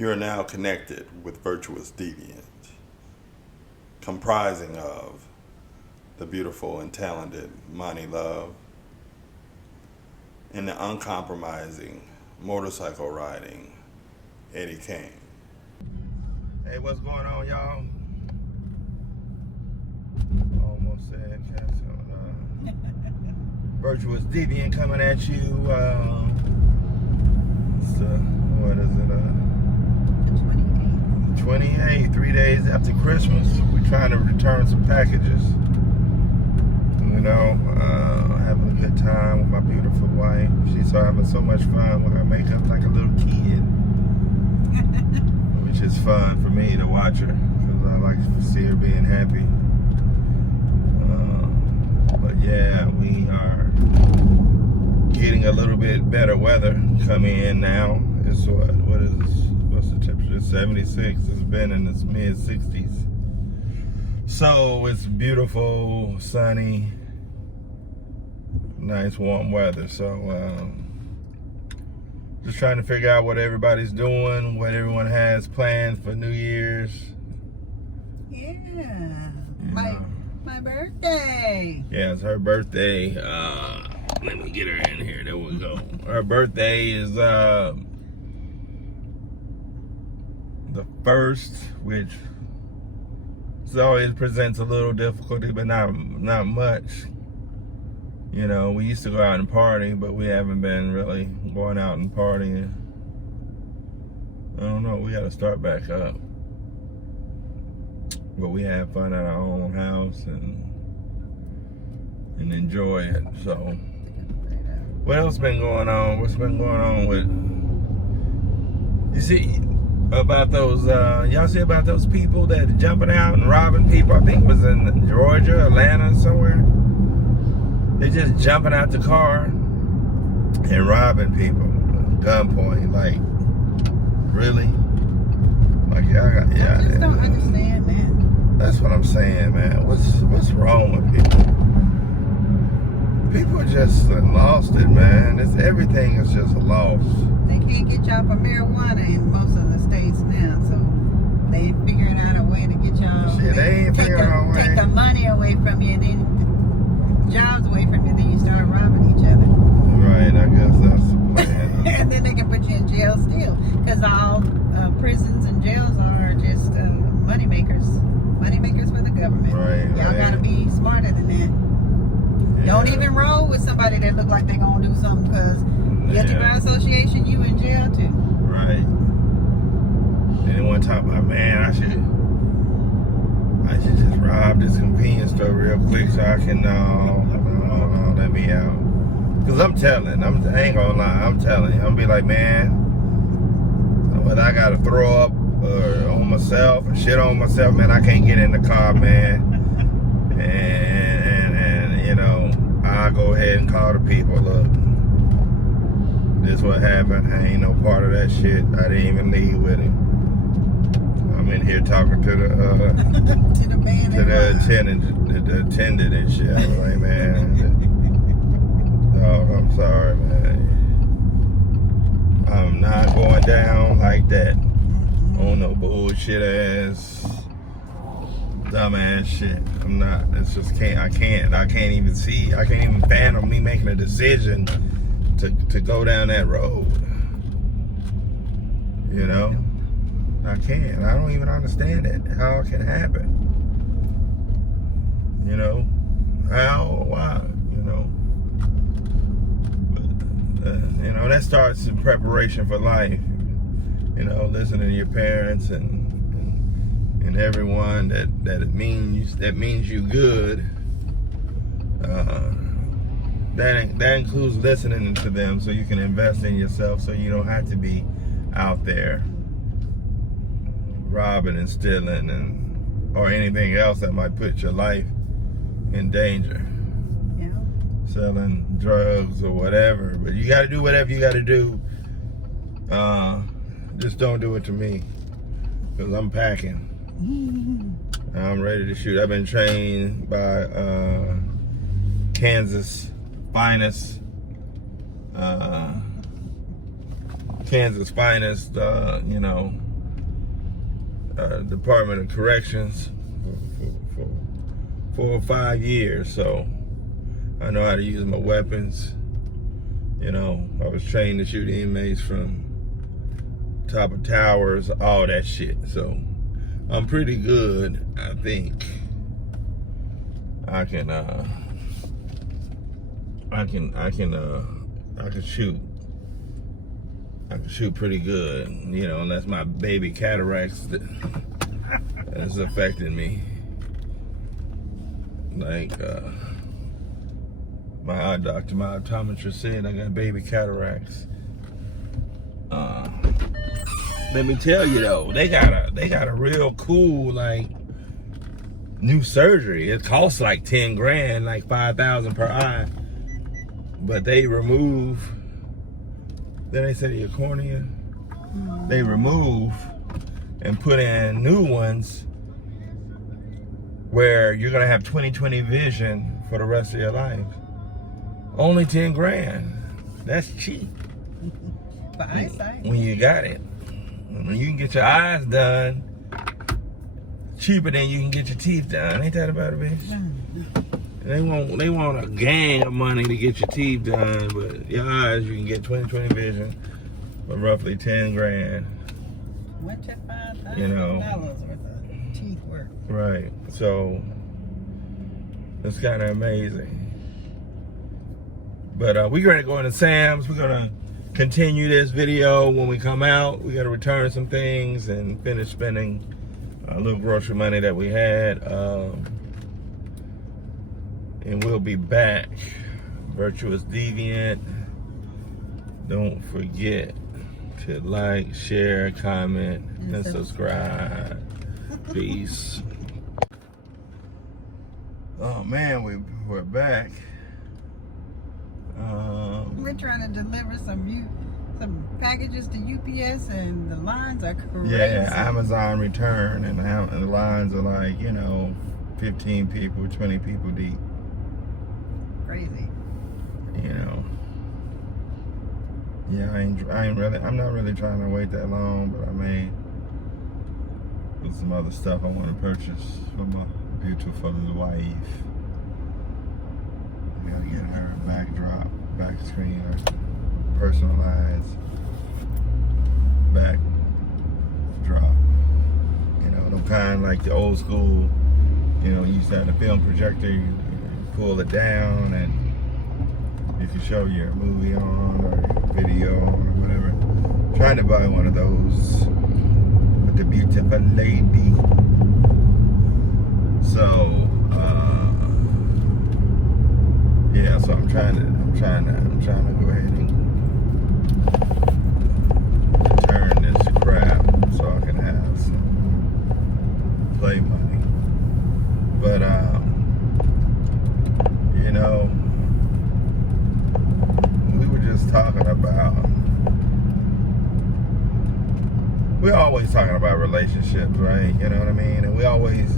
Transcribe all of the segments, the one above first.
You are now connected with Virtuous Deviant, comprising of the beautiful and talented Monty Love and the uncompromising motorcycle riding Eddie Kane. Hey, what's going on, y'all? Almost said, Virtuous Deviant coming at you. What is it? 28, 3 days after Christmas. We're trying to return some packages. You know, having a good time with my beautiful wife. She's having so much fun with her makeup like a little kid. Which is fun for me to watch her, because I like to see her being happy. But yeah, we are getting a little bit better weather coming in now. It's what's the temperature? 76. It's been in its mid 60s. So it's beautiful, sunny, nice warm weather. So just trying to figure out what everybody's doing, what everyone has planned for New Year's. Yeah. My birthday. Yeah, it's her birthday. Let me get her in here. There we go. Her birthday is the 1st, which always presents a little difficulty, but not much. You know, we used to go out and party, but we haven't been really going out and partying. I don't know, we gotta start back up. But we have fun at our own house and enjoy it. So what else been going on? What's been going on with, you see about those y'all see about those people that are jumping out and robbing people? I think it was in Georgia, Atlanta, somewhere. They just jumping out the car and robbing people at gunpoint. Like, really? Like, yeah. I just don't understand that. That's what I'm saying, man. What's wrong with people? People just lost it, man. Everything is just lost. They can't get y'all for marijuana in most of the states now, so they figuring out a way to get y'all. Shit, they ain't figuring out a way. Take the money away from you, and then jobs away from you, then you start robbing each other. Right, I guess that's the plan. And then they can put you in jail still, because all prisons and jails are just money makers for the government. Right. Y'all gotta be smarter than that. Yeah. Don't even roll with somebody that look like they gonna do something, because guilty by association, you in jail too. Right. Then one time, man, I should just rob this convenience store real quick so I can let me out. Cause I ain't gonna lie, I'm telling you, I'm be like, man, whether I gotta throw up on myself or shit on myself, man, I can't get in the car, man. and you know, I'll go ahead and call the people. Look, this what happened. I ain't no part of that shit. I didn't even leave with him. I'm in here talking to the attendant and shit. I was like, man, dog, I'm sorry, man. I'm not going down like that on no bullshit ass, dumbass shit. I'm not. It's just I can't even fathom me making a decision to go down that road. You know? I can't. I don't even understand it. How it can happen. You know? How or why? You know? But, you know, that starts in preparation for life. You know, listening to your parents and everyone that means you good. That includes listening to them so you can invest in yourself, so you don't have to be out there robbing and stealing or anything else that might put your life in danger. Yeah. Selling drugs or whatever. But you got to do whatever you got to do. Just don't do it to me, because I'm packing. I'm ready to shoot. I've been trained by Kansas finest you know, Department of Corrections for 4 or 5 years, so I know how to use my weapons. You know, I was trained to shoot inmates from top of towers, all that shit. So I'm pretty good. I think I can shoot. I can shoot pretty good, you know, unless my baby cataracts that's affecting me. Like my eye doctor, my optometrist said I got baby cataracts. Let me tell you though, they got a real cool like new surgery. It costs like 10 grand, like 5,000 per eye. But they remove, then they say your cornea, they remove and put in new ones where you're gonna have 20/20 vision for the rest of your life. Only 10 grand. That's cheap. For eyesight. When you got it. When you can get your eyes done cheaper than you can get your teeth done. Ain't that about it, bitch? They want a gang of money to get your teeth done, but your eyes, you can get 20/20 vision for roughly 10 grand. What's your $5,000 You know. worth of teeth work? Right. So it's kind of amazing. But we're gonna go into Sam's. We're gonna continue this video when we come out. We gotta return some things and finish spending a little grocery money that we had. And we'll be back. Virtuous Deviant. Don't forget to like, share, comment, and subscribe. Peace. Oh man, we're back. We're trying to deliver some packages to UPS, and the lines are crazy. Yeah, Amazon return, and the lines are like, you know, 15 people, 20 people deep. Crazy. You know. Yeah, I'm not really trying to wait that long, but I may put some other stuff I want to purchase for my beautiful wife. I gotta get her a back screen, or personalized backdrop. You know, them kind like the old school, you know, you used to have the film projector, you pull it down and you can show your movie on or video on or whatever. I'm trying to buy one of those for the beautiful lady. So, yeah, so I'm trying to go ahead and return this crap so I can have some play money. But you know, we were just talking about, we're always talking about relationships, right? You know what I mean? And we always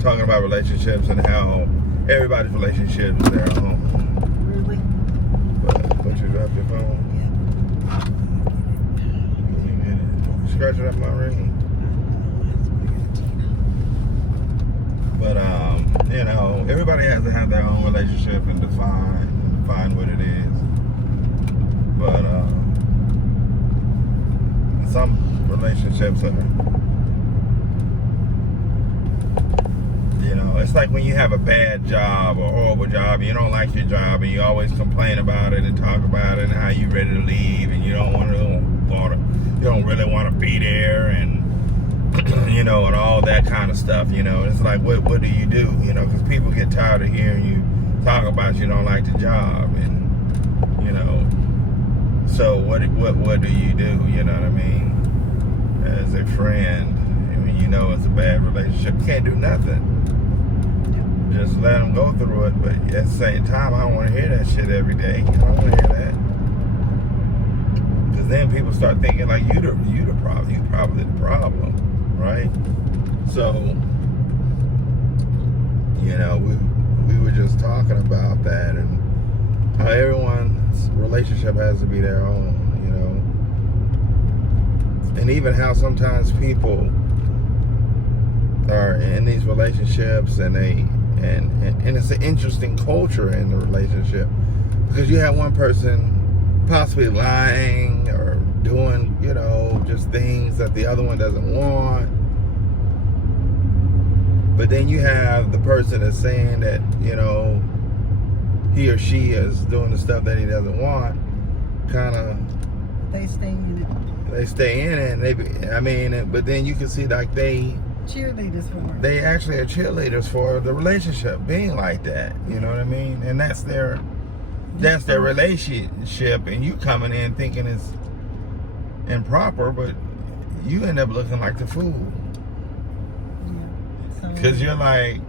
talking about relationships and how everybody's relationship is their own. Really? But you dropped your phone? Yeah. You get it? You scratch it up my ring? But you know, everybody has to have their own relationship and define what it is. But some relationships are, you know, it's like when you have a bad job or horrible job, you don't like your job and you always complain about it and talk about it and how you ready to leave and you don't really want to be there, and you know, and all that kind of stuff. You know, it's like, what do? You know, because people get tired of hearing you talk about you don't like the job, and you know, so what do? You know what I mean? As a friend, I mean, you know, it's a bad relationship. You can't do nothing. Just let them go through it. But at the same time, I don't want to hear that shit every day. I don't want to hear that. Because then people start thinking like you the problem. You probably the problem, right? So, you know, we were just talking about that and how everyone's relationship has to be their own, you know. And even how sometimes people are in these relationships, and it's an interesting culture in the relationship, because you have one person possibly lying or doing, just things that the other one doesn't want. But then you have the person that's saying that, he or she is doing the stuff that he doesn't want. They stay in it. They stay in it, and but then you can see like cheerleaders for it. They actually are cheerleaders for the relationship being like that. You know what I mean? And that's their relationship, and you coming in thinking it's improper, but you end up looking like the fool. Because you're like,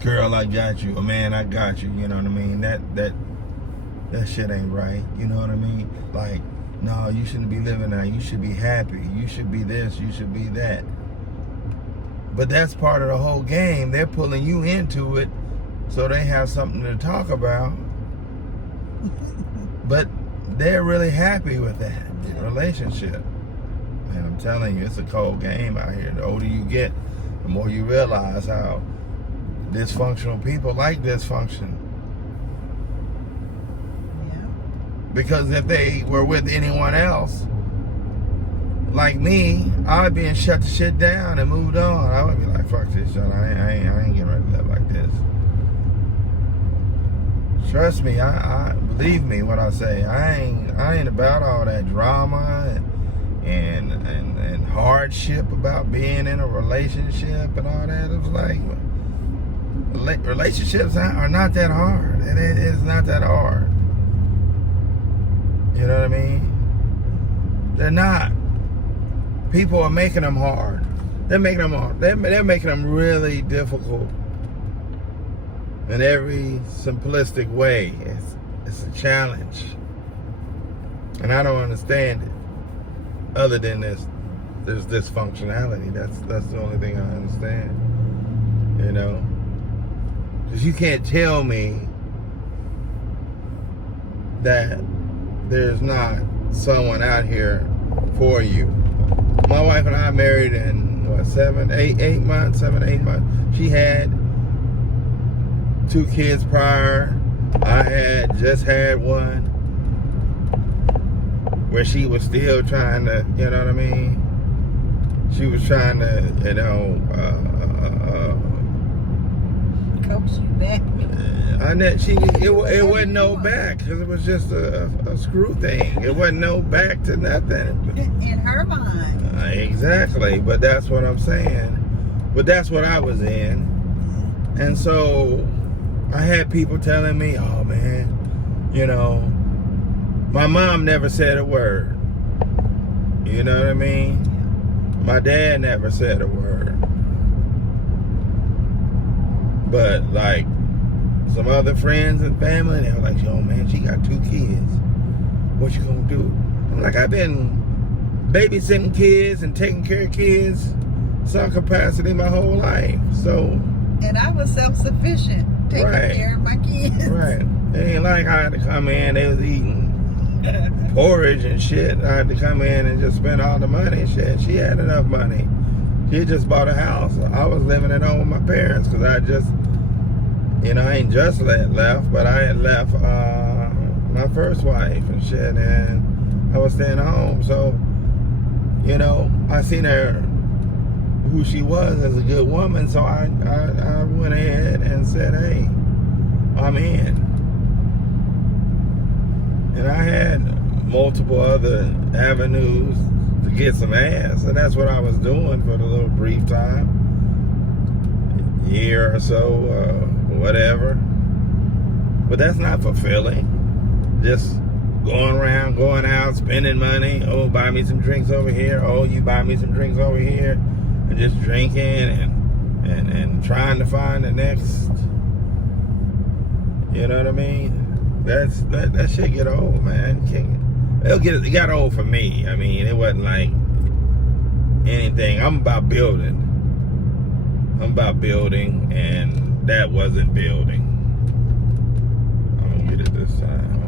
girl, I got you. Man, I got you. You know what I mean? That shit ain't right. You know what I mean? Like, no, you shouldn't be living that. You should be happy. You should be this. You should be that. But that's part of the whole game. They're pulling you into it so they have something to talk about. But they're really happy with that relationship. And I'm telling you, it's a cold game out here. The older you get, the more you realize how dysfunctional people like dysfunction. Yeah. Because if they were with anyone else, like me, I'd be shut the shit down and moved on. I would be like, fuck this shit. I ain't getting ready to live like this. Trust me, I believe me when I say I ain't about all that drama and hardship about being in a relationship and all that. It was like, relationships are not that hard. It is not that hard. You know what I mean? They're not. People are making them hard. They're making them hard. They're making them really difficult in every simplistic way. It's a challenge, and I don't understand it. Other than there's dysfunctionality. That's the only thing I understand. Because you can't tell me that there's not someone out here for you. My wife and I married in 7, 8 months. She had 2 kids prior. I had just had one, where she was still trying to, you know what I mean? She was trying to, coax you back. It wasn't no back, because it was just a screw thing. It wasn't no back to nothing. In her mind. Exactly, but that's what I'm saying. But that's what I was in. And so I had people telling me, oh man, my mom never said a word. You know what I mean? My dad never said a word. But like some other friends and family, they were like, yo man, she got 2 kids. What you gonna do? I'm like, I've been babysitting kids and taking care of kids some capacity my whole life. So, and I was self-sufficient, taking care of my kids. Right. It ain't like I had to come in, they was eating porridge and shit. I had to come in and just spend all the money. Shit, she had enough money. She had just bought a house. I was living at home with my parents, because I just, I ain't just left, but I had left my first wife and shit, and I was staying home. So, I seen her, who she was as a good woman, so I went ahead and said, hey, I'm in. And I had multiple other avenues to get some ass, and that's what I was doing for the little brief time, year or so, whatever. But that's not fulfilling. Just going around, going out, spending money. Oh, buy me some drinks over here. Oh, you buy me some drinks over here. And just drinking and trying to find the next, you know what I mean? That shit get old, man. It got old for me. I mean, it wasn't like anything. I'm about building, and that wasn't building. I'm gonna get it this time.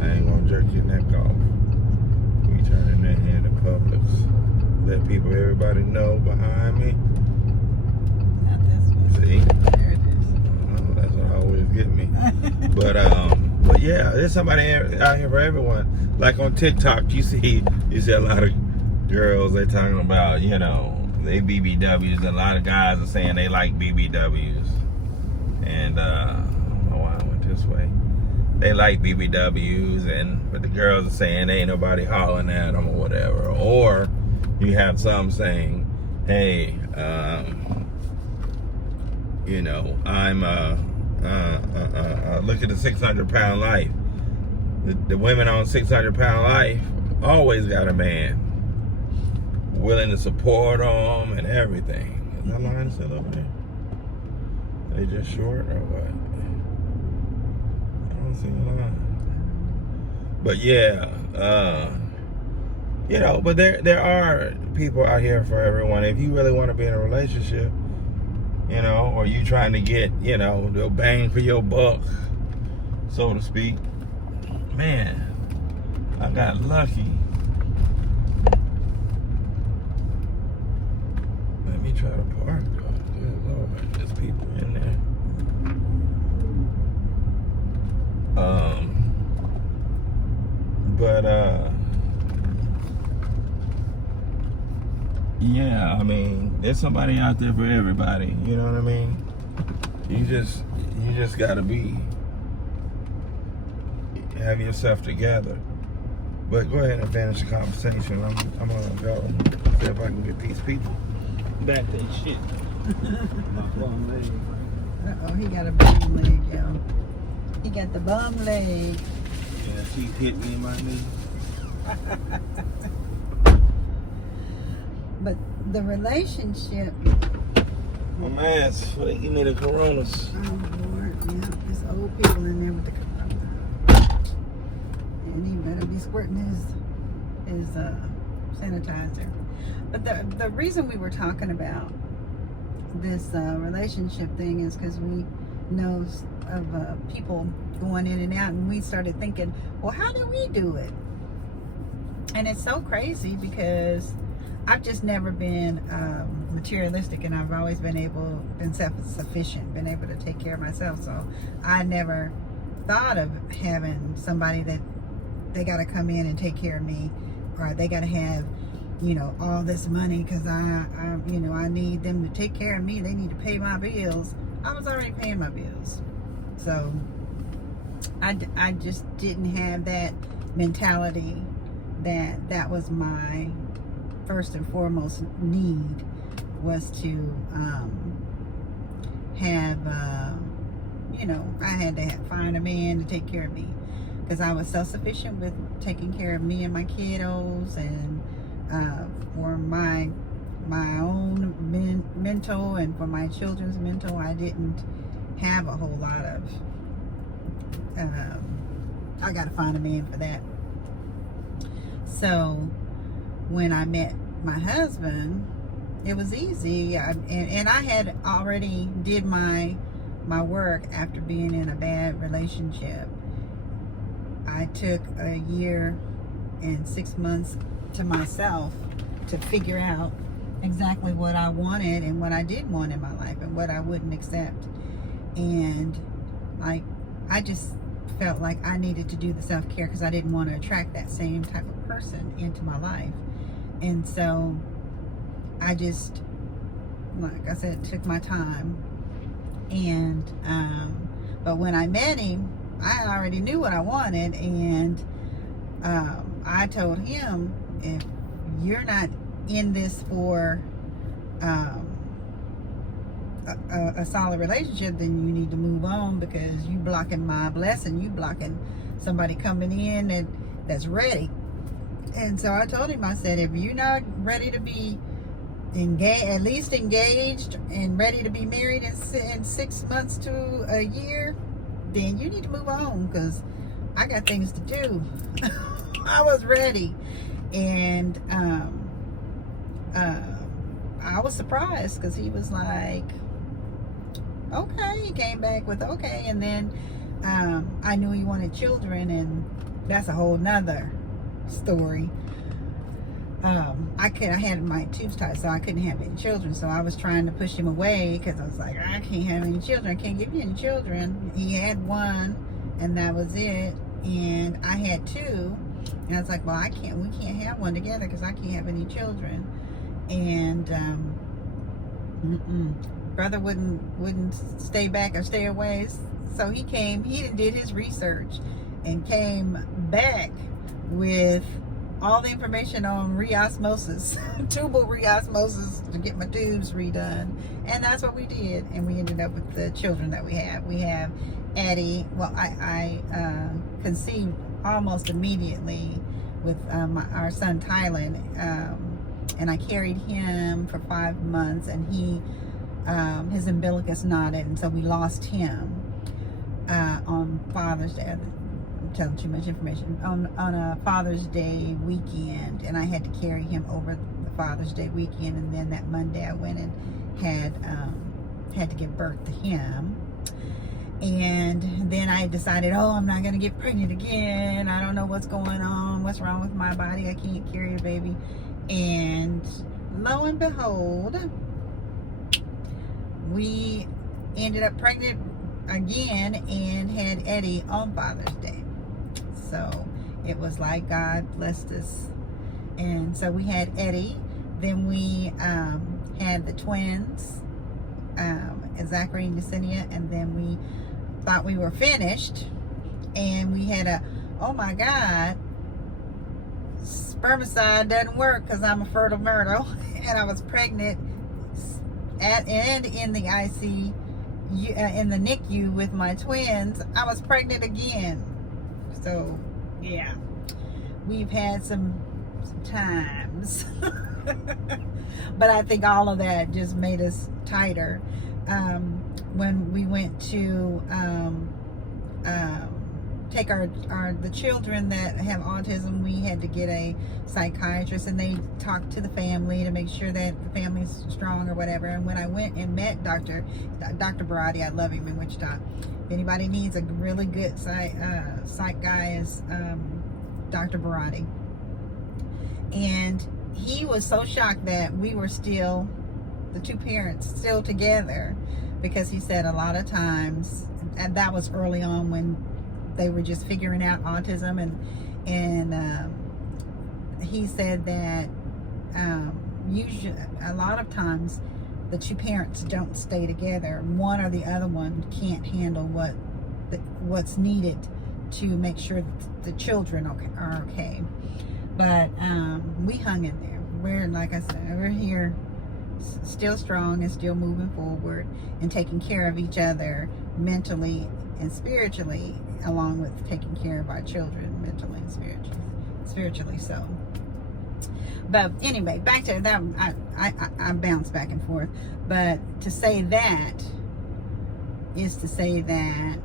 I ain't gonna jerk your neck off. We turning that here to Publix. Lip people everybody know behind me. Not this one. See? There it is. That's what always get me. But yeah, there's somebody out here for everyone. Like on TikTok, you see a lot of girls, they talking about, you know, they BBWs. A lot of guys are saying they like BBWs. And I don't know why I went this way. They like BBWs, but the girls are saying ain't nobody hollering at them or whatever. Or you have some saying, hey, you know, I'm look at the 600-pound life. The women on 600-pound life always got a man willing to support them and everything. Is that line still over there? They just short or what? I don't see a line. But yeah, you know, but there are people out here for everyone. If you really want to be in a relationship, you know, or you trying to get, you know, the bang for your buck, so to speak. Man, I got lucky. Let me try to park. Good Lord, there's people in there. Yeah, I mean, there's somebody out there for everybody. You know what I mean? You just gotta have yourself together. But go ahead and finish the conversation. I'm gonna go see if I can get these people back to shit. My bum leg. Uh-oh, he got a bum leg, y'all. He got the bum leg. Yeah, she hit me in my knee. But the relationship. My mask, they give me the coronas. Oh Lord, yeah, there's old people in there with the corona. And he better be squirting his sanitizer. But the reason we were talking about this relationship thing is because we know of people going in and out, and we started thinking, well, how do we do it? And it's so crazy because I've just never been materialistic, and I've always been self-sufficient, been able to take care of myself. So I never thought of having somebody that they got to come in and take care of me, or they got to have, you know, all this money because I need them to take care of me. They need to pay my bills. I was already paying my bills, so I just didn't have that mentality that was my first and foremost need, was to have you know, I had to find a man to take care of me, because I was self-sufficient with taking care of me and my kiddos, and for my own mental and for my children's mental, I didn't have a whole lot of I gotta find a man for that. So when I met my husband, it was easy, and I had already did my work after being in a bad relationship. I took a year and 6 months to myself to figure out exactly what I wanted and what I did want in my life and what I wouldn't accept. And I just felt like I needed to do the self-care because I didn't want to attract that same type of person into my life. And so I just, like I said, took my time. And but when I met him, I already knew what I wanted, and I told him, if you're not in this for a solid relationship, then you need to move on, because you blocking my blessing. You blocking somebody coming in that's ready. And so I told him, I said, if you're not ready to be engaged, at least engaged and ready to be married in 6 months to a year, then you need to move on, because I got things to do. I was ready. And I was surprised, because he was like, okay. He came back with okay. And then I knew he wanted children, and that's a whole nother story. I had my tubes tied, so I couldn't have any children. So I was trying to push him away because I was like, I can't have any children. I can't give you any children. He had one, and that was it. And I had two, and I was like, well, we can't have one together because I can't have any children. And brother wouldn't stay back or stay away. So he did his research and came back with all the information on reosmosis, tubal reosmosis, to get my tubes redone. And that's what we did. And we ended up with the children that we have. We have Addie. Well, I conceived almost immediately with our son Tylen. And I carried him for 5 months, and his umbilicus knotted, and so we lost him on Father's Day. I'm telling too much information. On a Father's Day weekend, and I had to carry him over the Father's Day weekend, and then that Monday I went and had to give birth to him. And then I decided, I'm not going to get pregnant again. I don't know what's going on. What's wrong with my body? I can't carry a baby. And lo and behold, we ended up pregnant again and had Eddie on Father's Day. So it was like God blessed us. And so we had Eddie. Then we had the twins, Zachary and Yesenia, and then we thought we were finished. And we had oh my God, spermicide doesn't work because I'm a fertile myrtle, and I was pregnant and in the ICU, in the NICU with my twins. I was pregnant again. So yeah, we've had some times, but I think all of that just made us tighter. When we went to take the children that have autism, we had to get a psychiatrist, and they talked to the family to make sure that the family's strong or whatever. And when I went and met Dr. Barati, I love him in Wichita. If anybody needs a really good psych guy, is Dr. Barati. And he was so shocked that we were still, the two parents, still together, because he said a lot of times, and that was early on when they were just figuring out autism, and he said that usually a lot of times the two parents don't stay together. One or the other one can't handle what's needed to make sure the children are okay. But we hung in there. We're, like I said, we're here, still strong and still moving forward and taking care of each other mentally and spiritually, along with taking care of our children mentally and spiritually. So, but anyway, back to that. I bounce back and forth, but to say that is to say that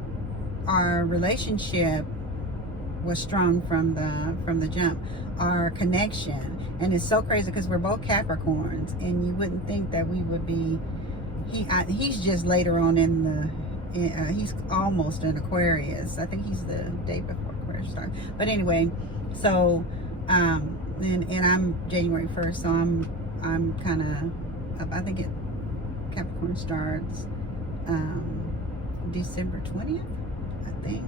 our relationship was strong from the jump. Our connection, and it's so crazy because we're both Capricorns, and you wouldn't think that we would be. He's just later on in the. He's almost an Aquarius. I think he's the day before Aquarius starts. But anyway, so and I'm January 1st, so I'm kind of, I think Capricorn starts December 20th, I think,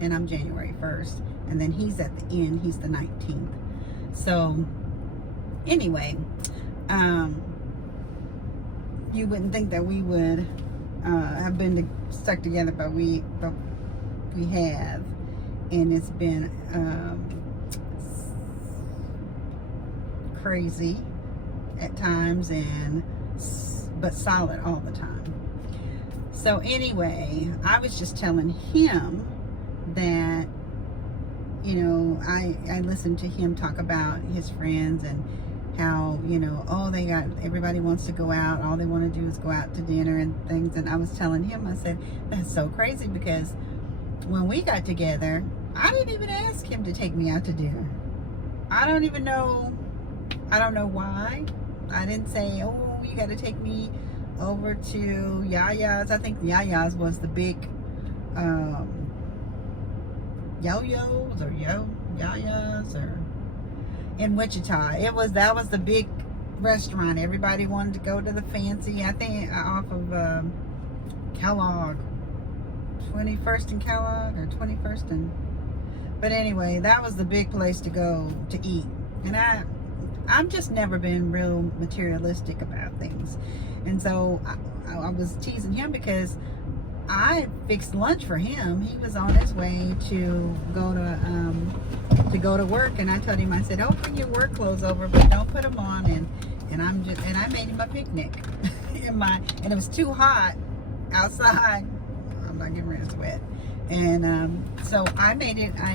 and I'm January 1st, and then he's at the end. He's the 19th. So anyway, you wouldn't think that we would have been stuck together, but we have, and it's been crazy at times, but solid all the time. So anyway, I was just telling him that, you know, I listened to him talk about his friends and how, you know, everybody wants to go out, all they want to do is go out to dinner and things. And I was telling him, I said, that's so crazy, because when we got together, I didn't even ask him to take me out to dinner. I don't know why. I didn't say, oh, you got to take me over to Yaya's. I think Yaya's was the big yo-yos or Yaya's, or in Wichita. That was the big restaurant. Everybody wanted to go to the fancy. I think off of Kellogg, 21st and Kellogg, or 21st and. But anyway, that was the big place to go to eat. And I'm just never been real materialistic about things. And so I was teasing him because I fixed lunch for him. He was on his way to go to work, and I told him, I said, "Oh, bring your work clothes over, but don't put them on." And I made him a picnic and it was too hot outside. I'm not getting rid of sweat. And so I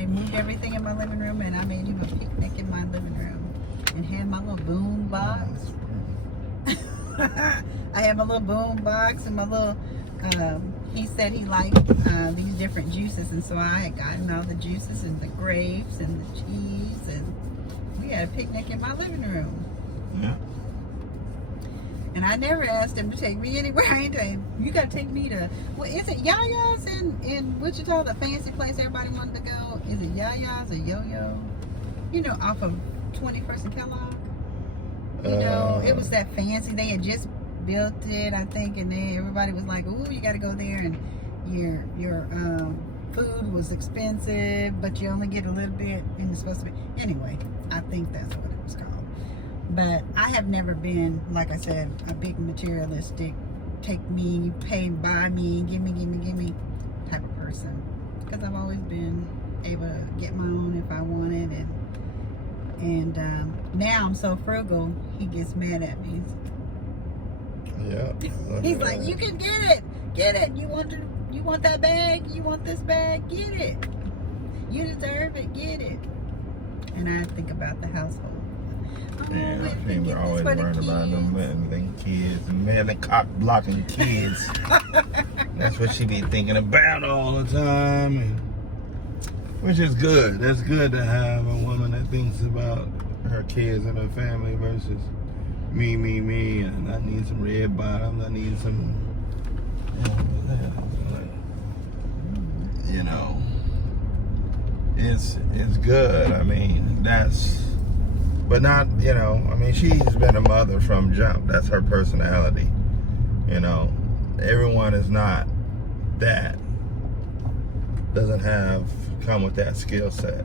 moved everything in my living room, and I made him a picnic in my living room, and had my little boom box. I had my little boom box and my little, he said he liked these different juices, and so I had gotten all the juices and the grapes and the cheese, and we had a picnic in my living room. Yeah. And I never asked him to take me anywhere. I ain't saying, you got to take me to, well, is it Yaya's in Wichita, the fancy place everybody wanted to go? Is it Yaya's or Yo-Yo? You know, off of 21st and Kellogg? You know, it was that fancy. They had just built it, I think, and then everybody was like, ooh, you got to go there, and your food was expensive, but you only get a little bit, and it's supposed to be. Anyway, I think that's what it was called. But I have never been, like I said, a big materialistic, take me, pay, buy me, give me type of person. Because I've always been able to get my own if I wanted. And now I'm so frugal, he gets mad at me. Yeah. He's like, you can get it. You want that bag? You want this bag? Get it. You deserve it. Get it. And I think about the household. Yeah, people always worrying about them kids, man, they cock blocking kids. That's what she be thinking about all the time, and, which is good. That's good to have a woman that thinks about her kids and her family versus me, and I need some red bottoms, I need some, you know, it's good. I mean, but not, you know, I mean, she's been a mother from jump. That's her personality. You know, everyone is not that. Doesn't come with that skill set.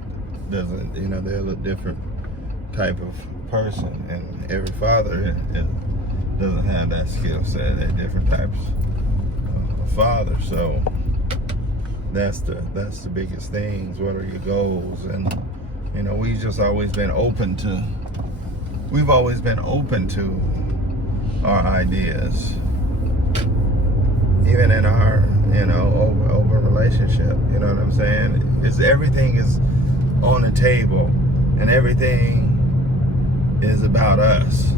Doesn't, you know, they're a different type of person. And every father doesn't have that skill set. They're different types of father. So that's the biggest things. What are your goals? And you know, we've always been open to our ideas, even in our, you know, over relationship. You know what I'm saying? Everything is on the table, and everything is about us.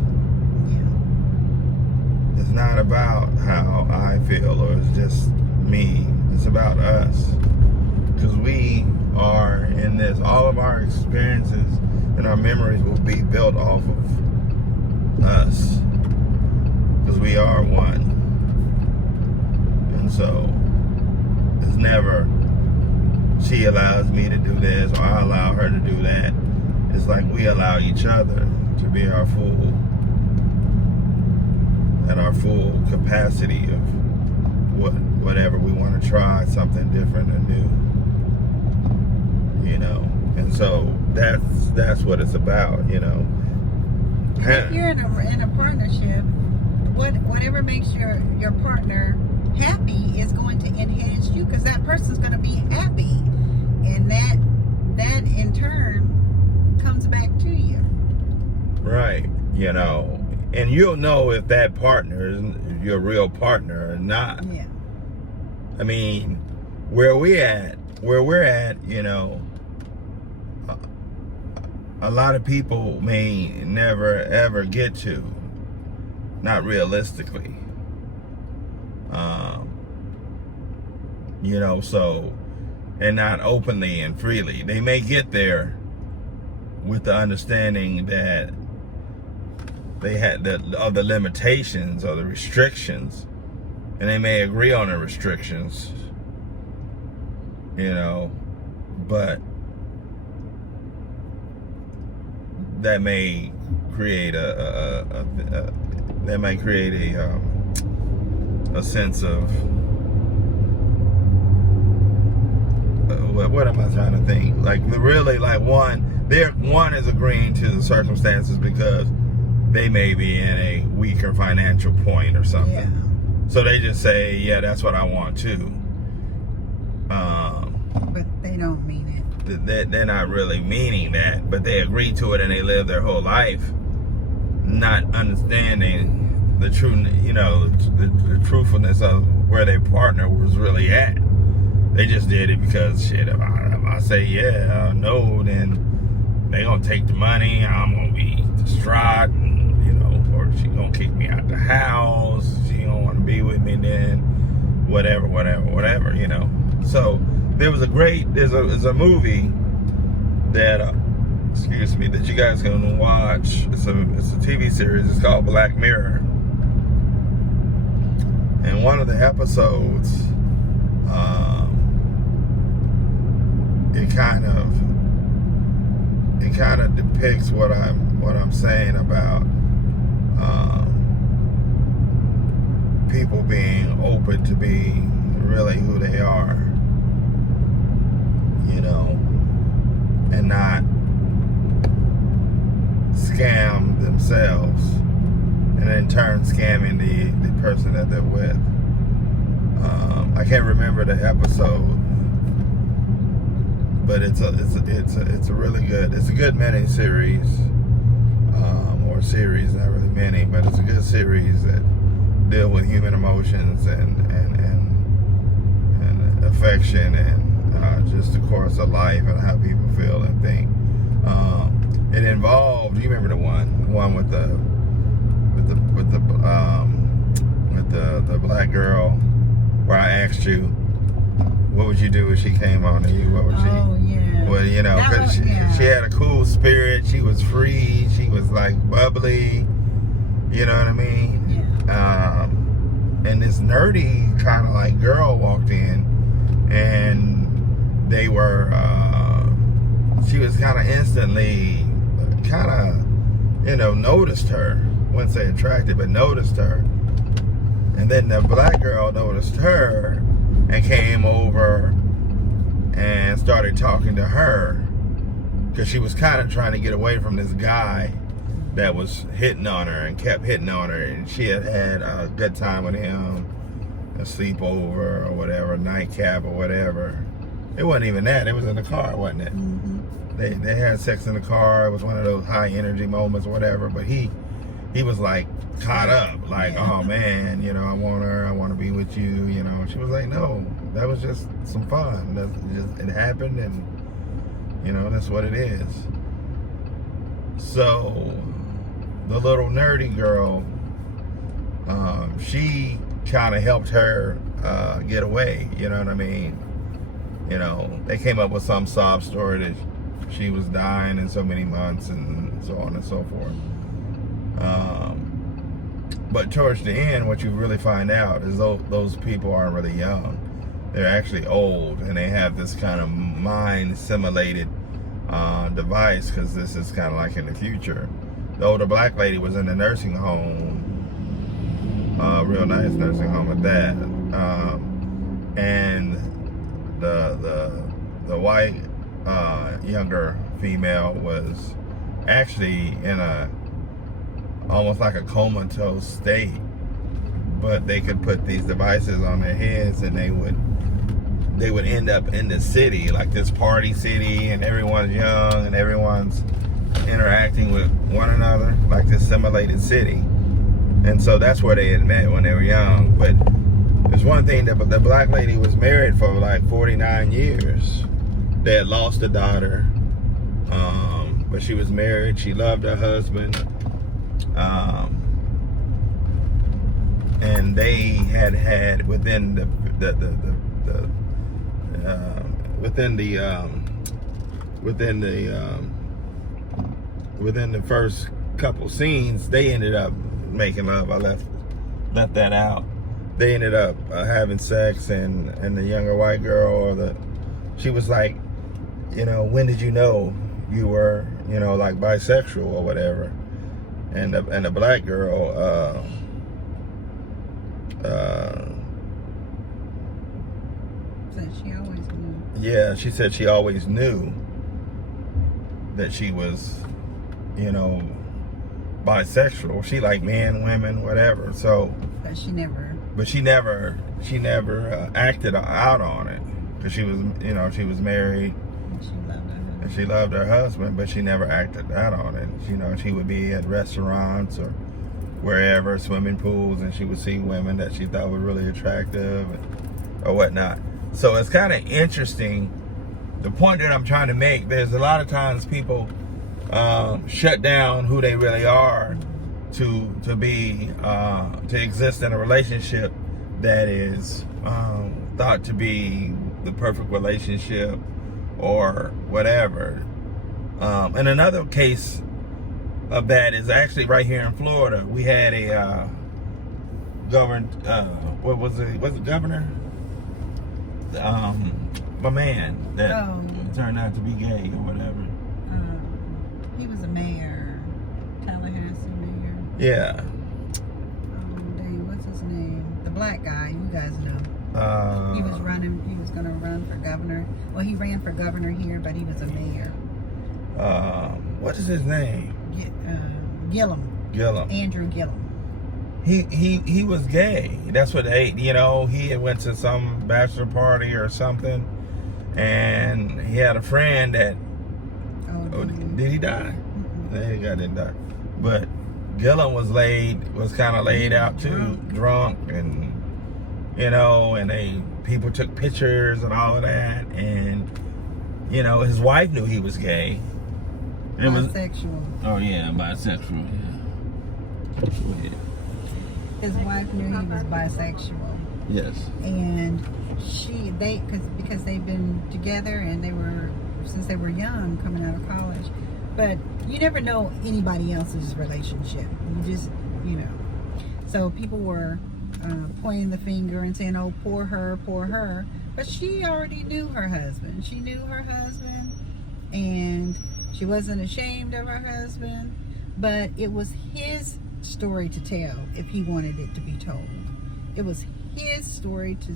It's not about how I feel or it's just me. It's about us, because we are in this. All of our experiences and our memories will be built off of us, because we are one. And so it's never she allows me to do this or I allow her to do that. It's like we allow each other to be at our full capacity of whatever we want to try, something different or new. You know, and so that's what it's about, you know. If you're in a partnership, whatever makes your partner happy is going to enhance you, because that person's going to be happy, and that in turn comes back to you. Right, you know, and you'll know if that partner is your real partner or not. Yeah. I mean, where we're at, you know, a lot of people may never ever get to, not realistically. You know, so, and not openly and freely. They may get there with the understanding that they had the limitations or the restrictions, and they may agree on the restrictions, you know, but that may create a sense of what am I trying to think? Like really, like one is agreeing to the circumstances because they may be in a weaker financial point or something. Yeah. So they just say, yeah, that's what I want too. But they don't mean it. They're not really meaning that, but they agree to it and they live their whole life not understanding the true, the truthfulness of where their partner was really at. They just did it because shit, if I say no, then they gonna take the money, I'm gonna be distraught, and, or she gonna kick me out the house, she don't wanna be with me then, whatever, So there's a movie that that you guys can watch. It's a TV series. It's called Black Mirror. And one of the episodes, it kind of depicts what I'm saying about people being open to being really who they are, and not scam themselves and in turn scamming the person that they're with. I can't remember the episode, but it's a really good, it's a good mini series, or series, not really many, but it's a good series that deal with human emotions and affection and just the course of life and how people feel and think. It involved, you remember the one with the black girl, where I asked you, what would you do if she came on to you? What would she? Oh, yeah. Well, because she had a cool spirit. She was free. She was like bubbly. You know what I mean? Yeah. And this nerdy kind of like girl walked in, and they were. She was kind of instantly, noticed her. Wouldn't say attracted, but noticed her. And then the black girl noticed her and came over and started talking to her, because she was kind of trying to get away from this guy that was hitting on her and kept hitting on her, and she had a good time with him, a sleepover or whatever, nightcap or whatever. It wasn't even that. It was in the car, wasn't it? Mm-hmm. They had sex in the car. It was one of those high energy moments or whatever, but he was like caught up, like, oh man, I want her, I want to be with you, She was like, no, that was just some fun. It happened, and that's what it is. So the little nerdy girl, she kind of helped her get away. You know what I mean? They came up with some sob story that she was dying in so many months and so on and so forth. But towards the end, what you really find out is those people aren't really young. They're actually old, and they have this kind of mind-simulated device, because this is kind of like in the future. The older black lady was in the nursing home, real nice nursing home at that, and the white younger female was actually in almost like a comatose state, but they could put these devices on their heads, and they would end up in the city, like this party city, and everyone's young and everyone's interacting with one another, like this simulated city. And so that's where they had met when they were young. But there's one thing, that the black lady was married for like 49 years. They had lost a daughter, but she was married. She loved her husband. And they had within the first couple scenes, they ended up making love. I left that out. They ended up having sex, and the younger white girl, she was like, when did you know you were you know, like bisexual or whatever. And the black girl, Said she always knew. yeah, she said she always knew that she was, you know, bisexual. She liked men, women, whatever. So, But she never. she never acted out on it, because she was, you know, she was married. She loved her. And she loved her husband, but she never acted out on it. You know, she would be at restaurants or wherever, swimming pools, and she would see women that she thought were really attractive or whatnot. So it's kind of interesting. The point that I'm trying to make, there's a lot of times people shut down who they really are to exist in a relationship that is thought to be the perfect relationship or whatever. And another case of that is actually right here in Florida. We had a what was it? Was it governor? My man that turned out to be gay or whatever. He was a mayor, Tallahassee mayor. Yeah. Dang, what's his name? The black guy, you guys know. He was going to run for governor. Well, he ran for governor here, but he was a mayor. What is his name? Gillum. Andrew Gillum. He was gay. That's what he had went to some bachelor party or something, and he had a friend that. Did he die? The guy didn't die, but Gillum was kind of laid out too, drunk, and people took pictures and all of that, and his wife knew he was gay. Bisexual. Bisexual. Yeah. His wife knew he was bisexual. Yes. And because they've been together and since they were young, coming out of college. But you never know anybody else's relationship. You just, So people were pointing the finger and saying, "Oh, poor her, poor her." But she already knew her husband. She knew her husband, and she wasn't ashamed of her husband. But it was his story to tell if he wanted it to be told. It was his story to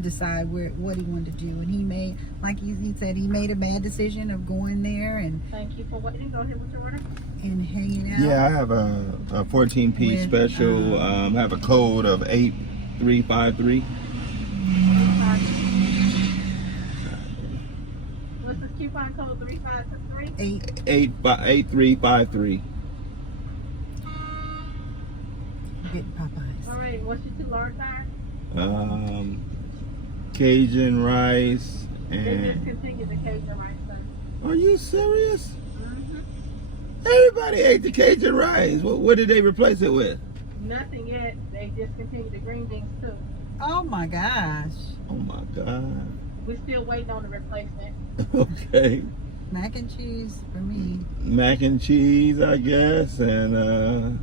decide what he wanted to do, and he made, like he said, he made a bad decision of going there and thank you for waiting. Go ahead with your order and hanging out. Yeah, I have a 14-piece special. I have a code of 8353. What's the coupon code? 3563 8353. Get Popeyes. All right, what's your 2 large size? Cajun rice They and. discontinued the Cajun rice, sir. Are you serious? Mm-hmm. Everybody ate the Cajun rice. What did they replace it with? Nothing yet. They discontinued the green beans too. Oh my gosh. Oh my God. We're still waiting on the replacement. Okay. Mac and cheese for me. Mac and cheese, I guess, and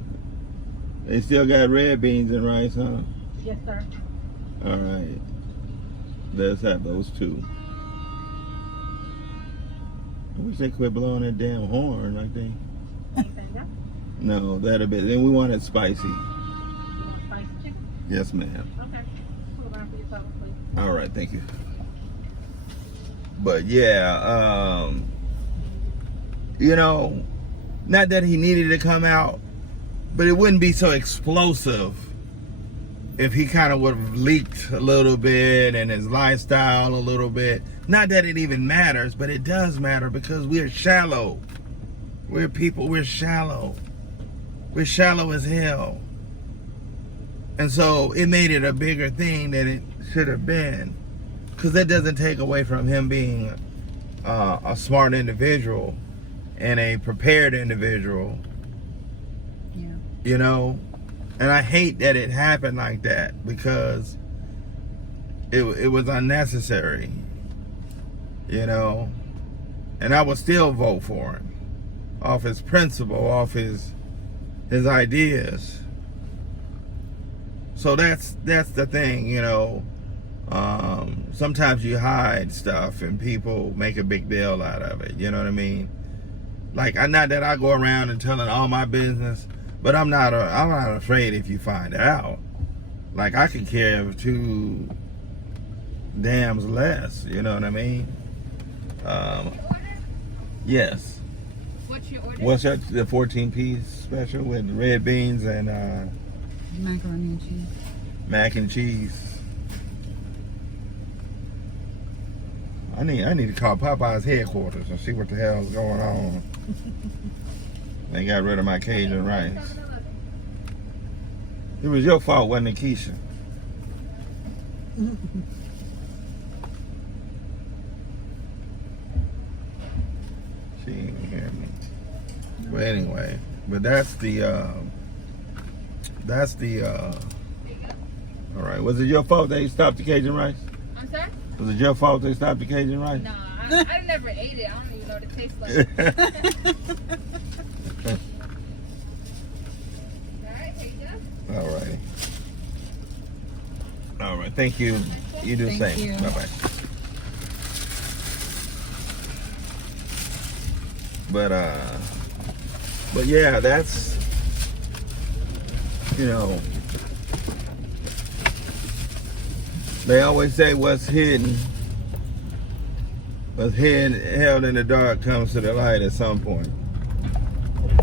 they still got red beans and rice, huh? Yes, sir. All right. Let's have those 2. I wish they quit blowing that damn horn like they. Anything else? No, that'll be. Then we want it spicy. You want spicy chicken? Yes, ma'am. Okay. Pull around for your total, please. All right, thank you. But yeah, not that he needed to come out, but it wouldn't be so explosive if he kind of would have leaked a little bit and his lifestyle a little bit. Not that it even matters, but it does matter because we're shallow. We're people, we're shallow. We're shallow as hell. And so it made it a bigger thing than it should have been. Because that doesn't take away from him being a smart individual and a prepared individual. Yeah. And I hate that it happened like that because it was unnecessary, and I would still vote for him off his principle, off his ideas. So that's the thing, sometimes you hide stuff and people make a big deal out of it, you know what I mean? Like, not that I go around and telling all my business, but I'm not afraid if you find out. Like, I could care 2 dams less, you know what I mean? Yes. What's your order? What's that? The 14-piece special with red beans and Macaroni and cheese. mac and cheese. I need to call Popeye's headquarters and see what the hell's going on. They got rid of my Cajun rice. It was your fault, wasn't it, Keisha? She didn't hear me. But anyway, that's the all right. Was it your fault they stopped the Cajun rice? I'm sorry? Was it your fault they stopped the Cajun rice? No, I never ate it. I don't even know what it tastes like. Alright, here you go. All righty. All right. Thank you. You do the Thank same. you. Bye bye. But yeah, that's, you know, they always say what's hidden, held in the dark comes to the light at some point.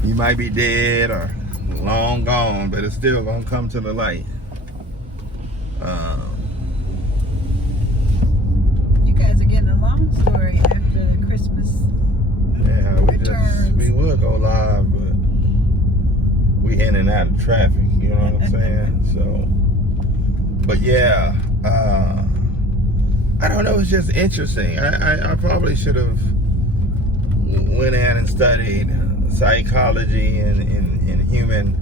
You might be dead or long gone, but it's still gonna come to the light. You guys are getting a long story after the Christmas. Yeah, we would go live, but we in and out of traffic, you know what I'm saying? So, but yeah, I don't know, it's just interesting. I probably should have went in and studied psychology and human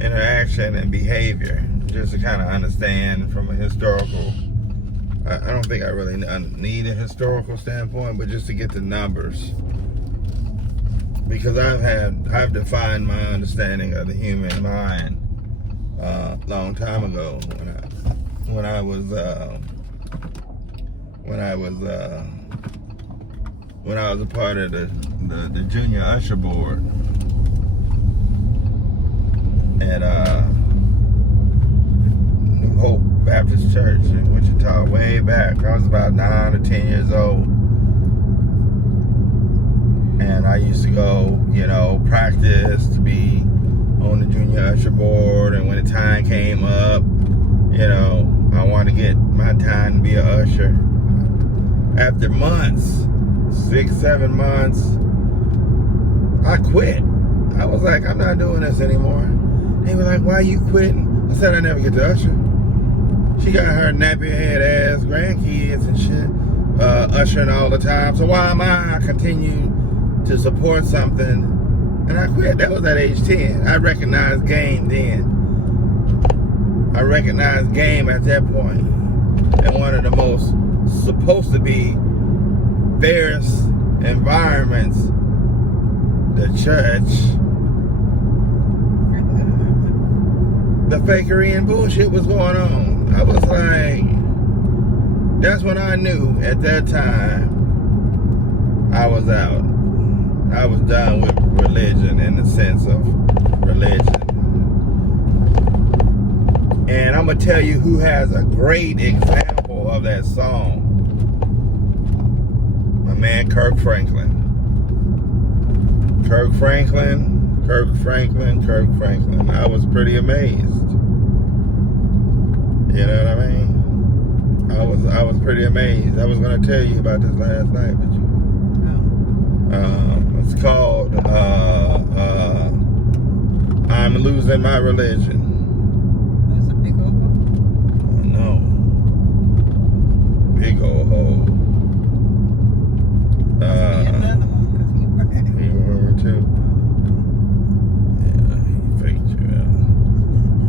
interaction and behavior, just to kind of understand from a historical, I don't think I really need a historical standpoint, but just to get the numbers. Because I've defined my understanding of the human mind a long time ago when I was a part of the junior usher board at New Hope Baptist Church in Wichita way back. I was about 9 or 10 years old. And I used to go, you know, practice to be on the junior usher board. And when the time came up, you know, I wanted to get my time to be an usher. After months, 6, 7 months, I quit. I was like, I'm not doing this anymore. They were like, why are you quitting? I said, I never get to usher. She got her nappy head ass grandkids and shit, ushering all the time. So why am I continue to support something? And I quit. That was at age 10. I recognized game then. I recognized game at that point. And one of the most supposed to be fairest environments, the church, the fakery and bullshit was going on. I was like, that's when I knew at that time I was out. I was done with religion in the sense of religion. And I'm going to tell you who has a great example of that song. My man Kirk Franklin. Kirk Franklin. I was pretty amazed. You know what I mean? I was pretty amazed. I was going to tell you about this last night, but you... it's called I'm Losing My Religion. That's a big old book. No. Big old hole. Another one, because he read it. You remember too? Yeah, he faked you out.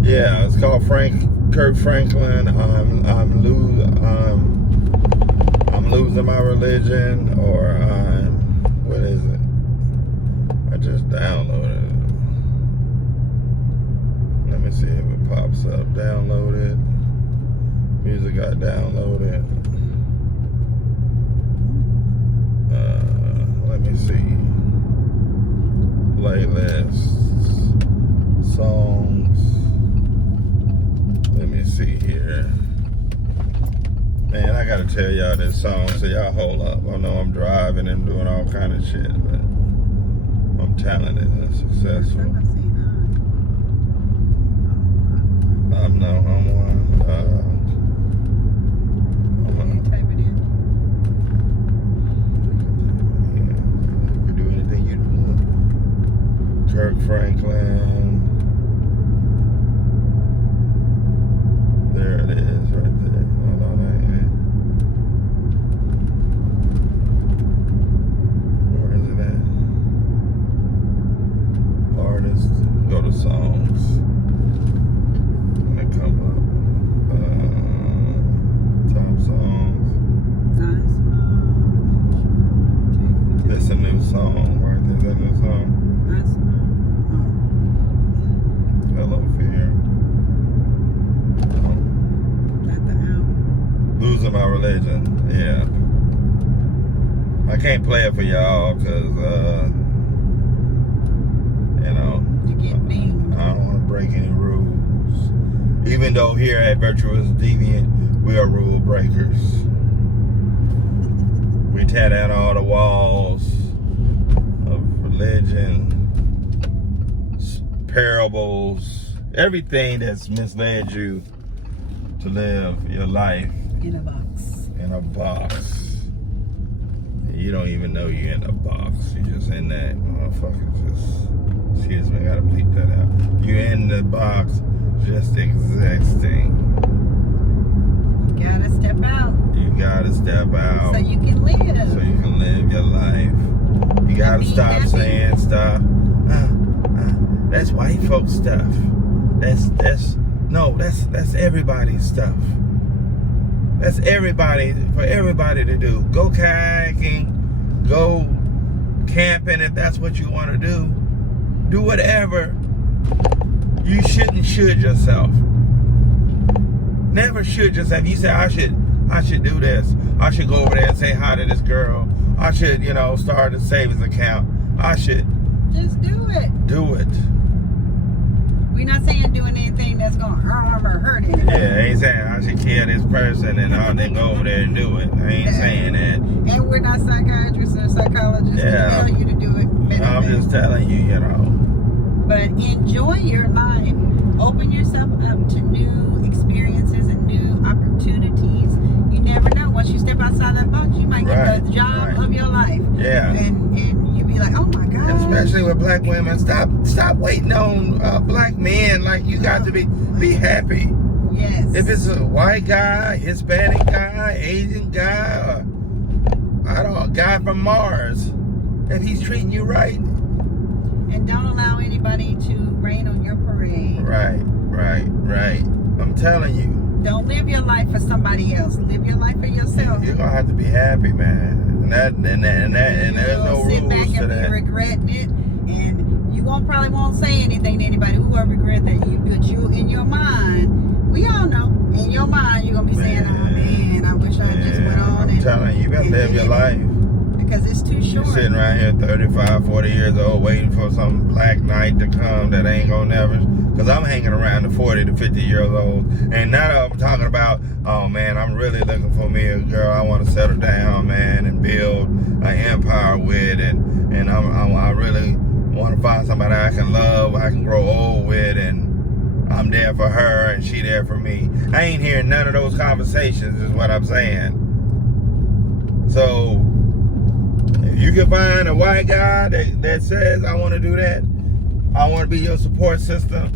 Yeah, it's called Kirk Franklin. I'm losing my religion, or what is it? I just downloaded it. Let me see if it pops up. Downloaded. Music got downloaded. Let me see. Playlists. Songs. Let me see here. Man, I gotta tell y'all this song, so y'all hold up. I know I'm driving and doing all kind of shit, but I'm talented and successful. I'm no one. Type it in. You can do anything you want. Kirk Franklin. There it is, right there. Hold on, where is it at? Artists. Go to songs. And they come up. Top songs. That's a new song, right there. Is that a new song? Hello, Fear. Losing My Religion. Yeah. I can't play it for y'all because, you know, You get dinged. I don't want to break any rules. Even though here at Virtuous Deviant, we are rule breakers. We tear down all the walls of religion, parables, everything that's misled you to live your life In a box. in a box. You don't even know you're in a box. You're just in that motherfucker. Excuse me, I gotta bleep that out. You're in the box just existing. You gotta step out You gotta step out so you can live. so you can live your life. You gotta Be stop happy. saying stuff. That's white folks stuff. That's everybody's stuff. That's everybody, for everybody to do. Go kayaking, go camping if that's what you want to do. Do whatever. You shouldn't should yourself. Never should yourself. You say, I should do this. I should go over there and say hi to this girl. I should, start a savings account. I should Just do it. do it. We're not saying doing anything that's gonna harm or hurt anybody. Yeah, I ain't saying I should kill this person and then go over there and do it. I ain't saying that. And we're not psychiatrists or psychologists to tell you to do it. I'm just telling you, But enjoy your life. Open yourself up to new experiences and new opportunities. You never know. Once you step outside that box, you might get the job of your life. Yeah. And you be like, oh my God. And especially with black women, stop waiting on black men. Like, you got to be happy. Yes. If it's a white guy, Hispanic guy, Asian guy, or a guy from Mars, if he's treating you right. And don't allow anybody to rain on your parade. Right. I'm telling you. Don't live your life for somebody else. Live your life for yourself. You're gonna have to be happy, man. And there's no sit rules back to and that. be regretting it, and you probably won't say anything to anybody who will regret that. But you, in your mind, we all know, in your mind, you're gonna be saying, "Oh man, I wish I just went on." I'm telling you, you better live your life. Because it's too short. You're sitting around here 35, 40 years old waiting for some black knight to come that ain't gonna never. Because I'm hanging around the 40 to 50 years old. And now I'm talking about, oh man, I'm really looking for me a girl I want to settle down, man, and build an empire with. And I really want to find somebody I can love, I can grow old with. And I'm there for her and she there for me. I ain't hearing none of those conversations is what I'm saying. So, if you can find a white guy that says, I want to do that, I want to be your support system,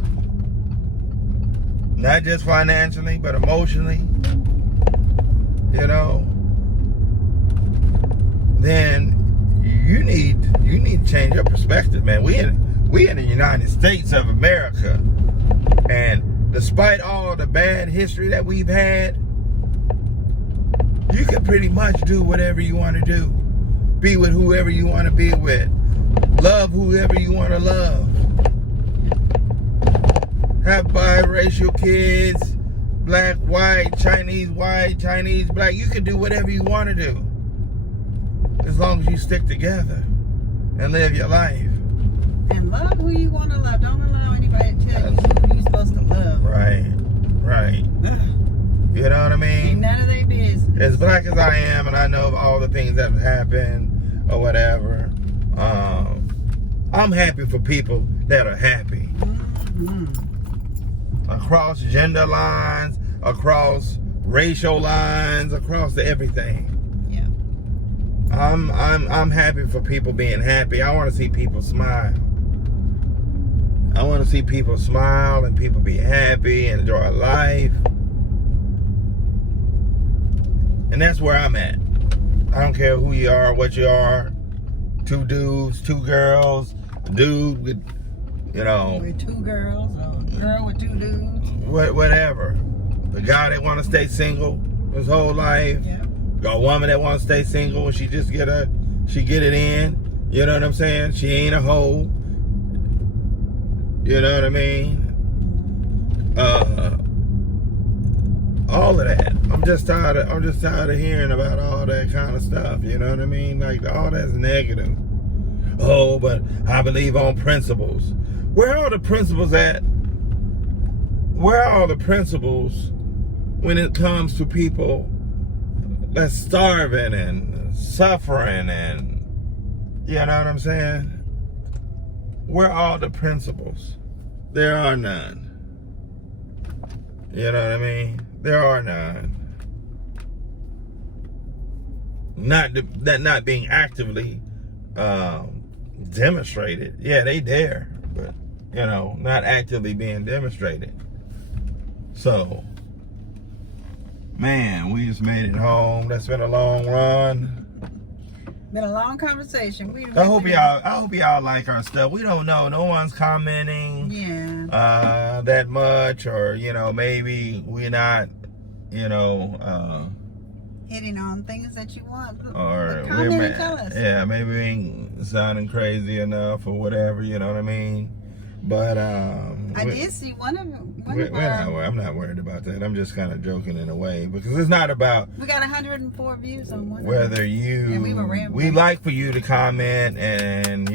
not just financially, but emotionally, then you need to change your perspective, man. We in the United States of America, and despite all the bad history that we've had, you can pretty much do whatever you want to do. Be with whoever you want to be with. Love whoever you want to love. Have biracial kids, black, white, Chinese, black. You can do whatever you want to do. As long as you stick together and live your life. And love who you want to love. Don't allow anybody to tell you who you're supposed to love. Right. You know what I mean? Ain't none of their business. As black as I am, and I know all the things that have happened or whatever, I'm happy for people that are happy. Across gender lines, across racial lines, across everything. Yeah. I'm happy for people being happy. I want to see people smile. I want to see people smile and people be happy and enjoy life. And that's where I'm at. I don't care who you are, what you are. 2 dudes, 2 girls, a dude with, With 2 girls, or a girl with 2 dudes. Whatever. The guy that want to stay single his whole life. Yeah. A woman that want to stay single and she get it in. You know what I'm saying? She ain't a hoe. You know what I mean? All of that. I'm just tired of hearing about all that kind of stuff. You know what I mean? Like, all that's negative. Oh, but I believe on principles. Where are the principles at? Where are all the principles when it comes to people that's starving and suffering and, you know what I'm saying? Where are all the principles? There are none. You know what I mean? There are none. Not being actively demonstrated. Yeah, they there, but not actively being demonstrated. So, man, we just made it home. That's been a long run. Been a long conversation. I hope y'all like our stuff. We don't know. No one's commenting. Yeah. That much, or maybe we're not, hitting on things that you want. or But comment and tell us. Yeah, maybe we ain't sounding crazy enough or whatever. You know what I mean? But I did see one of I'm not worried about that. I'm just kind of joking in a way, because it's not about. We got 104 views on one. Whether you, and we like for you to comment and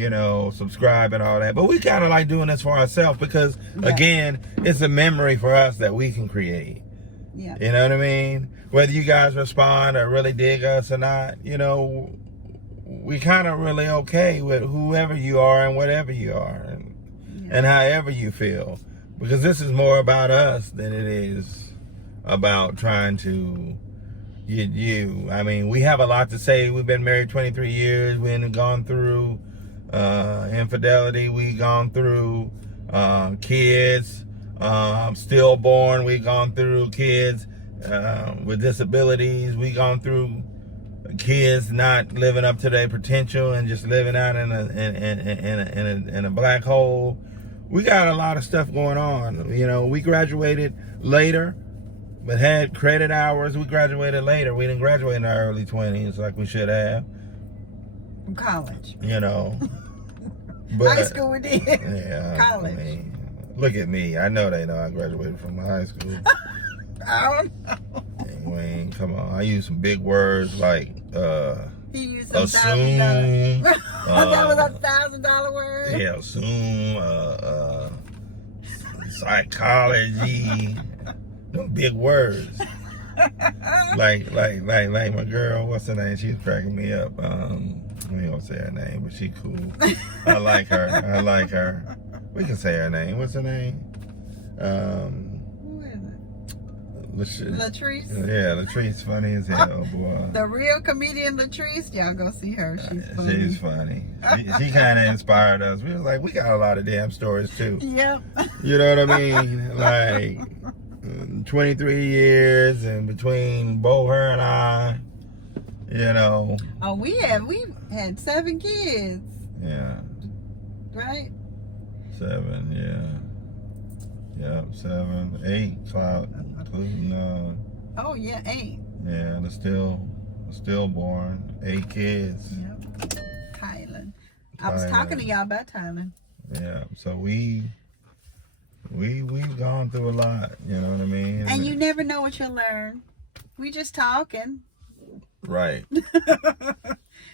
subscribe and all that, but we kind of like doing this for ourselves because again, it's a memory for us that we can create. Yeah. You know what I mean? Whether you guys respond or really dig us or not, we kind of really okay with whoever you are and whatever you are and however you feel, because this is more about us than it is about trying to get you. I mean, we have a lot to say. We've been married 23 years. We've gone through infidelity. We've gone through kids, stillborn. We've gone through kids with disabilities. We've gone through kids not living up to their potential and just living out in a black hole. We got a lot of stuff going on. We graduated later, but had credit hours. We graduated later. We didn't graduate in our early 20s like we should have. From college. But high school we did. Yeah. College. I mean, look at me. I know they know I graduated from high school. I don't know. Anyway, come on. I use some big words like He used some assume. that was $1,000 word. Yeah, assume, psychology, them big words. like my girl, what's her name? She's cracking me up. I ain't gonna say her name, but she cool. I like her. We can say her name. What's her name? Who is it? Latrice. Yeah, Latrice funny as hell, boy. The real comedian Latrice, y'all go see her. She's funny. She's funny. She kind of inspired us. We was like, we got a lot of damn stories too. Yep. You know what I mean? Like 23 years, and between both her and I, Oh, we had 7 kids. Yeah. Right? 7, yeah. Yep, 7, 8, including Oh yeah, 8. yeah, the stillborn, 8 kids. Yep. Thailand. I was talking to y'all about Thailand. Yeah, so we've gone through a lot, you know what I mean? And you never know what you'll learn. We just talking. Right.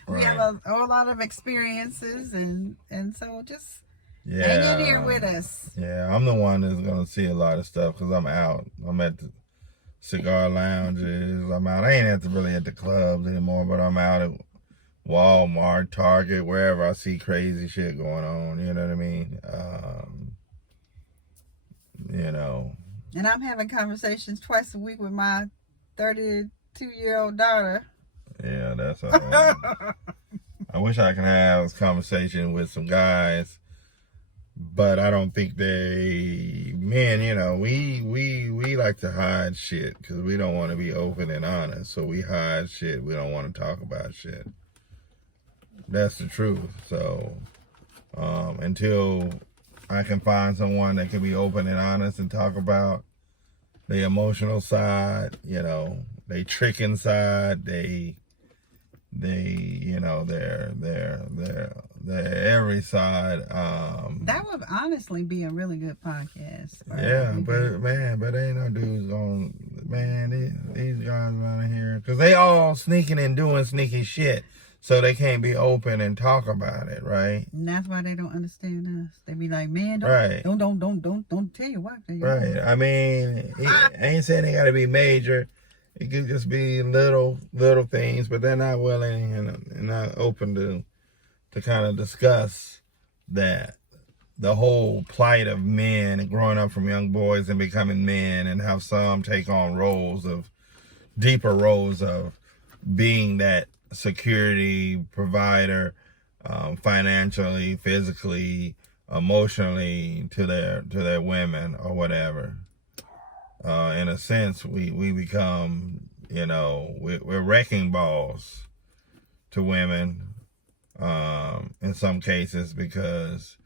We have a lot of experiences, and so just Yeah. Hang in here with us. Yeah, I'm the one that's gonna see a lot of stuff because I'm out. I'm at the cigar lounges. I'm out. I ain't really at the clubs anymore, but I'm out at Walmart, Target, wherever I see crazy shit going on. You know what I mean? You know. And I'm having conversations twice a week with my 32-year-old daughter. Yeah, that's all. I wish I could have this conversation with some guys, but I don't think men, you know, we like to hide shit because we don't want to be open and honest. So we hide shit. We don't want to talk about shit. That's the truth. So until I can find someone that can be open and honest and talk about the emotional side, you know, they tricking side, they you know, their every side. That would honestly be a really good podcast. Yeah, but ain't no dudes going, these guys around here, because they all sneaking and doing sneaky shit, so they can't be open and talk about it, right? And that's why they don't understand us. They be like, man, Right. don't tell your wife. Right. I mean, I ain't saying they gotta be major. It could just be little things, but they're not willing and not open to kind of discuss that. The whole plight of men and growing up from young boys and becoming men, and how some take on deeper roles of being that security provider, financially, physically, emotionally to their women or whatever. In a sense, we become, you know, we're wrecking balls to women in some cases, because,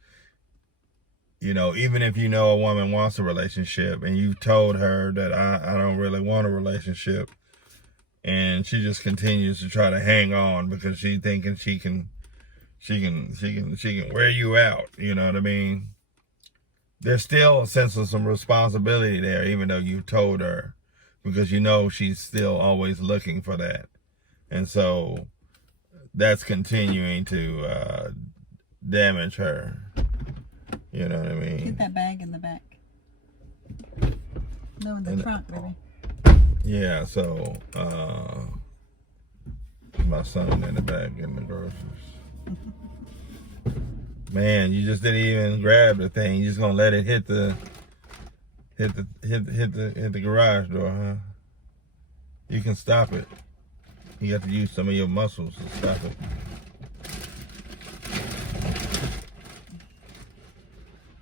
you know, even if you know a woman wants a relationship and you've told her that I don't really want a relationship, and she just continues to try to hang on because she's thinking she can wear you out, you know what I mean? There's still a sense of some responsibility there, even though you told her, because you know she's still always looking for that. And so that's continuing to damage her. You know what I mean? Get that bag in the back. No, in the trunk, baby. Yeah, so my son in the back getting the groceries. Man, you just didn't even grab the thing. You just gonna let it hit the garage door, huh? You can stop it. You have to use some of your muscles to stop it.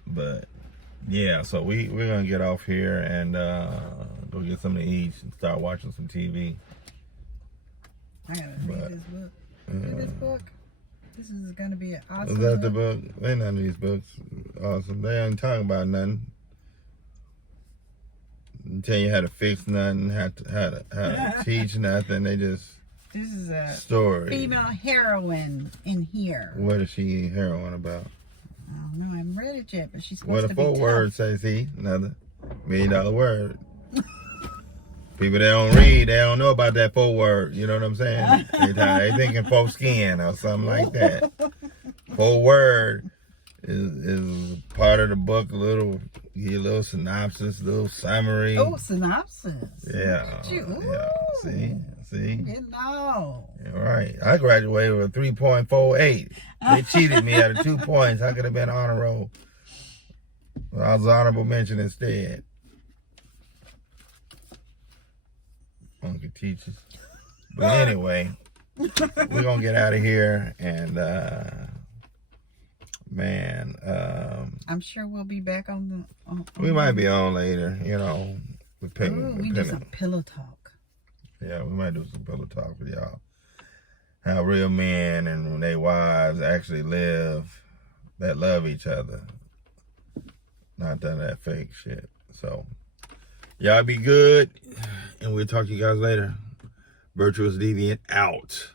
But yeah, so we're gonna get off here and go get something to eat and start watching some TV. I gotta read this book. Read this book. This is gonna be an awesome. Is that the book? Ain't none of these books awesome. They ain't talking about nothing. They tell you how to fix nothing, how to teach nothing. They just. This is a story. Female heroine in here. What is she heroine about? I don't know. I haven't read it yet, but she's supposed to be tough. What a 4-word says he? Another $1 million word. People that don't read, they don't know about that 4-word. You know what I'm saying? They thinking foreskin or something like that. 4-word is part of the book. Give you a little synopsis, a little summary. Oh, synopsis. Yeah. Yeah. See? Getting all. All right. I graduated with a 3.48. They cheated me out of 2 points. I could have been honor roll. Well, I was honorable mention instead. Monkey teachers. But anyway, we're gonna get out of here, and I'm sure we'll be back on the. We might be on later, you know. We do some pillow talk. Yeah, we might do some pillow talk with y'all. How real men and their wives actually live, that love each other, not that fake shit. So. Y'all be good, and we'll talk to you guys later. Virtuous Deviant out.